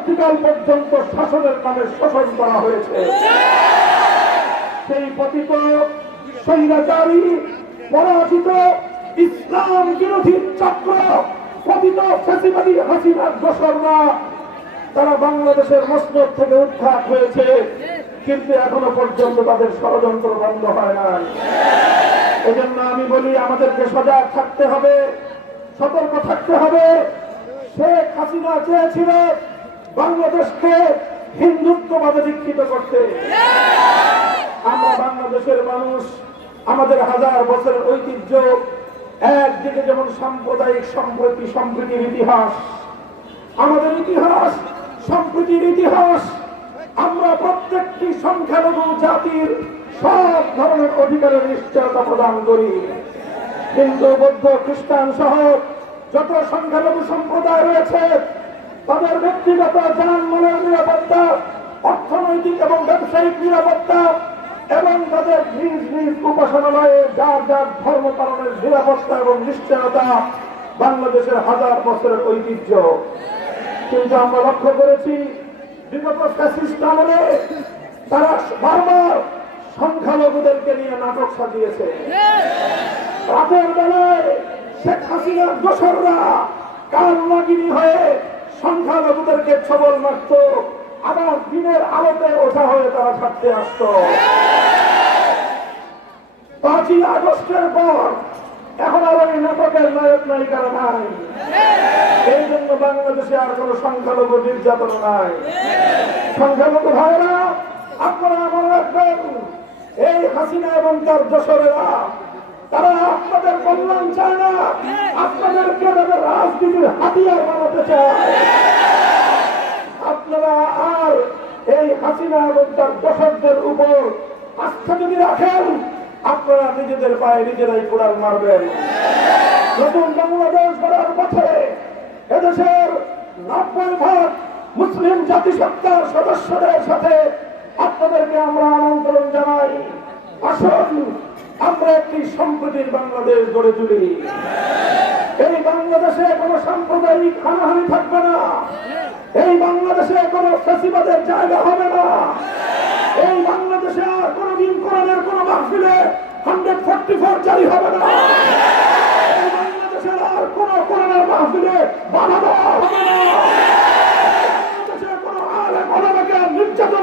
পরবর্তীকাল পর্যন্ত শাসনের নামে শোষণ করা হয়েছে। সেই পতিত স্বৈরাচারী, পরাজিত ইসলাম বিরোধী চক্র, পতিত ফেসিবাদী হাসিনার দোসররা, তারা বাংলাদেশের মসনদ থেকে উদ্ধার হয়েছে। কিন্তু এখনও পর্যন্ত তাদের ষড়যন্ত্র বন্ধ হয় নাই। এজন্য আমি বলি, আমাদেরকে সজাগ থাকতে হবে, সতর্ক থাকতে হবে। শেখ হাসিনা চেয়েছিল বাংলাদেশকে হিন্দুত্ববাদে দীক্ষিত করতে। আমরা বাংলাদেশের মানুষ, আমাদের হাজার বছরের ঐতিহ্য, একদিকে যেমন সাম্প্রদায়িক সম্প্রতি, সম্প্রীতির ইতিহাস, আমাদের ইতিহাস, সম্প্রীতির ইতিহাস, আমরা প্রত্যেকটি সংখ্যালঘু জাতির সব ধরনের অধিকারের নিশ্চয়তা প্রদান করি। হিন্দু, বৌদ্ধ, খ্রিস্টান সহ যত সংখ্যালঘু সম্প্রদায় রয়েছে তাদের ব্যক্তিগত যানমালের নিরাপত্তা, অর্থনৈতিক এবং ব্যবসায়িক নিরাপত্তা এবং তাদের নিজ নিজ উপাসনালয়ে যার যার ধর্ম পালনের নিরাপত্তা এবং নিশ্চয়তা বাংলাদেশের হাজার বছরের ঐতিহ্য। কিন্তু আমরা লক্ষ্য করেছি, বিগত ফ্যাসিস্ট আমলে তারা বারবার সংখ্যালঘুদেরকে নিয়ে নাটক সাজিয়েছে। রাতের বেলায় শেখ হাসিনার দোসররা কাল নাগিনী হয়ে সংখ্যালঘুদেরকে ছবল মারত। আবার দিনের আলোতে ওঠা হয়ে তারা ছাড়তে আসতো। পাঁচই আগস্টের পর এখন আর ওই নাটকের নায়ক নায়িকারা নাই। এই জন্য বাংলাদেশে আর কোন সংখ্যালঘু নির্যাতন নাই। সংখ্যালঘু ভাইরা আপনারা মনে রাখবেন, এই হাসিনা এবং তার দোসরেরা তারা আপনাদের কল্যাণ চায়। রাজনীতির হাতিয়ার বানাতে চায়। আপনারা আর এই হাসিনা এবং তার দোসরদের উপর আস্থা যদি রাখেন, আপনারা নিজেদের পায়ে নিজেরাই কোড়াল মারবেন। নতুন বাংলাদেশ গড়ার পথে এদেশের নব্বই ভাগ মুসলিম জাতিসত্তার সদস্যদের সাথে আপনাদেরকে আমরা আমন্ত্রণ জানাই। আসুন, আমরা একটি সম্প্রীতির বাংলাদেশ গড়ে তুলি। এই বাংলাদেশে কোনো সাম্প্রদায়িক হানাহানি থাকবে না। এই বাংলাদেশে কোনো ফেসিবাদের জায়গা হবে না। এই বাংলাদেশে আর কোনোদিন কোরআনের কোনো মাহফিলে হান্ড্রেড ফোরটি ফোর জারি হবে না। এই বাংলাদেশের আর কোনো কোরআনের মাহফিলে বাধা দেওয়া হবে না। বাংলাদেশে কোনো আলে নির্যাতন